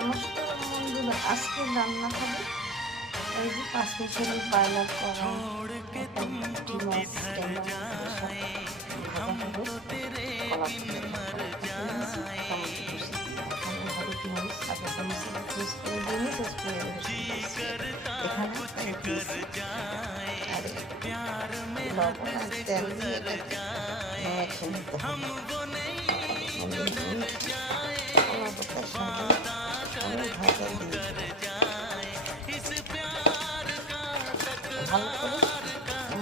নমস্কার বন্ধুরা, আজকে রান্না হবে এই যে 5 মিশালি পায়লার করা একটা পুঁটি মাছ ট্যাংরা মাছের সাথে ভাজা হবে কলা টমেটো কুচি দিয়ে এখানে হলুদ মরিচ আদা চামচ ইউজ করে দিয়ে মিক্স করে এখানে দিয়েছি আর লবণ আর তেল দিয়ে এটাকে মেখে নিতে হবে। কলা পাতার সাথে আমি ভাজা দিয়ে ভালো করে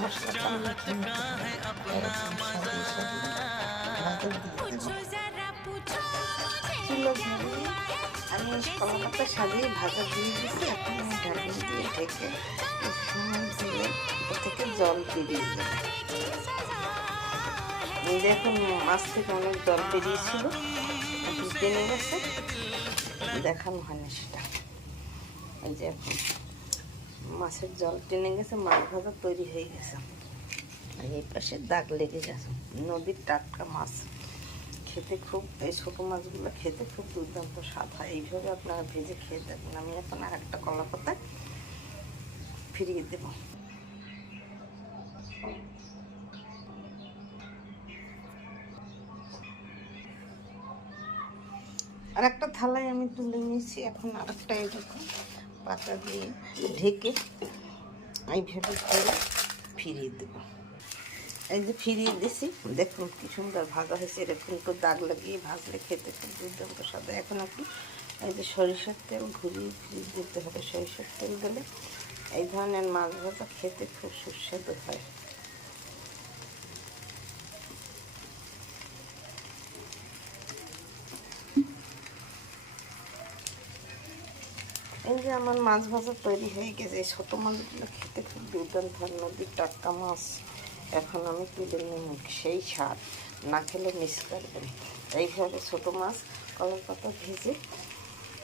মশলাটা মেখে নিতে হবে। এরকম সাজিয়ে সাজিয়ে ভাজা দিয়ে দেবো। চুলো ধরিয়ে আমি কলা পাতা সাজিয়ে ভাজা দিয়ে দিচ্ছি। এখন আমি ঢাকনি দিয়ে ঢেকে সময় দিয়ে ওপর থেকে জল বেরিয়ে যাবে। দেখুন মাছ থেকে অনেক জল বেরিয়েছিল, এখন টেনে গেছে, দেখানো হয়নি সেটা। এই যে এখন মাছের জল টেনে গেছে, মাছ ভাজা তৈরি হয়ে গেছে। এই পাশে দাগ লেগে গেছে। নদীর টাটকা মাছ খেতে খুব, এই ছোটো মাছগুলো খেতে খুব দুর্দান্ত স্বাদ হয়। এইভাবে আপনারা ভেজে খেয়ে দেখবেন। আমি এখন আর একটা কলা পাতায় ফিরিয়ে দেব। আর একটা থালায় আমি তুলে নিয়েছি। এখন আর একটা এরকম পাতা দিয়ে ঢেকে এইভাবে করে ফিরিয়ে দেব। এই যে ফিরিয়ে দিছি, দেখুন কি সুন্দর ভাজা হয়েছে। এরকম তো দাগ লাগিয়ে ভাজলে খেতে খুব দুর্দান্ত স্বাদ। এখন একটু এই যে সরিষার তেল ঘুরিয়ে ফিরিয়ে দিতে হবে। সরিষার তেল দিলে এই ধরনের মাছ ভাজা খেতে খুব সুস্বাদু হয়। এই যে আমার মাছ ভাজা তৈরি হয়ে গেছে। এই ছোটো মাছগুলো খেতে খুব দুর্দান্ত হয়, নদীর টাটকা মাছ। এখন আমি তুলে নেব, সেই স্বাদ না খেলে মিস করবেন। এইভাবে ছোটো মাছ কলার পাতা ভেজে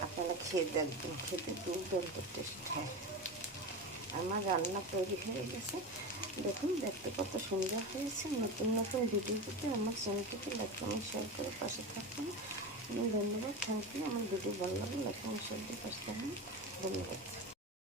আপনারা খেয়ে দেখবেন, খেতে দুর্দান্ত টেস্ট হয়। আমার রান্না তৈরি হয়ে গেছে, দেখুন দেখতে কত সুন্দর হয়েছে। নতুন নতুন ভিডিও পেতে আমার চ্যানেলটিকে লাইক কমেন্ট শেয়ার করে পাশে থাকুন। ধন্যবাদ, থ্যাংক ইউ। আমার ভিডিও ভালো লাগলে লাইক কমেন্ট শেয়ার দিয়ে পাশে থাকুন। ধন্যবাদ।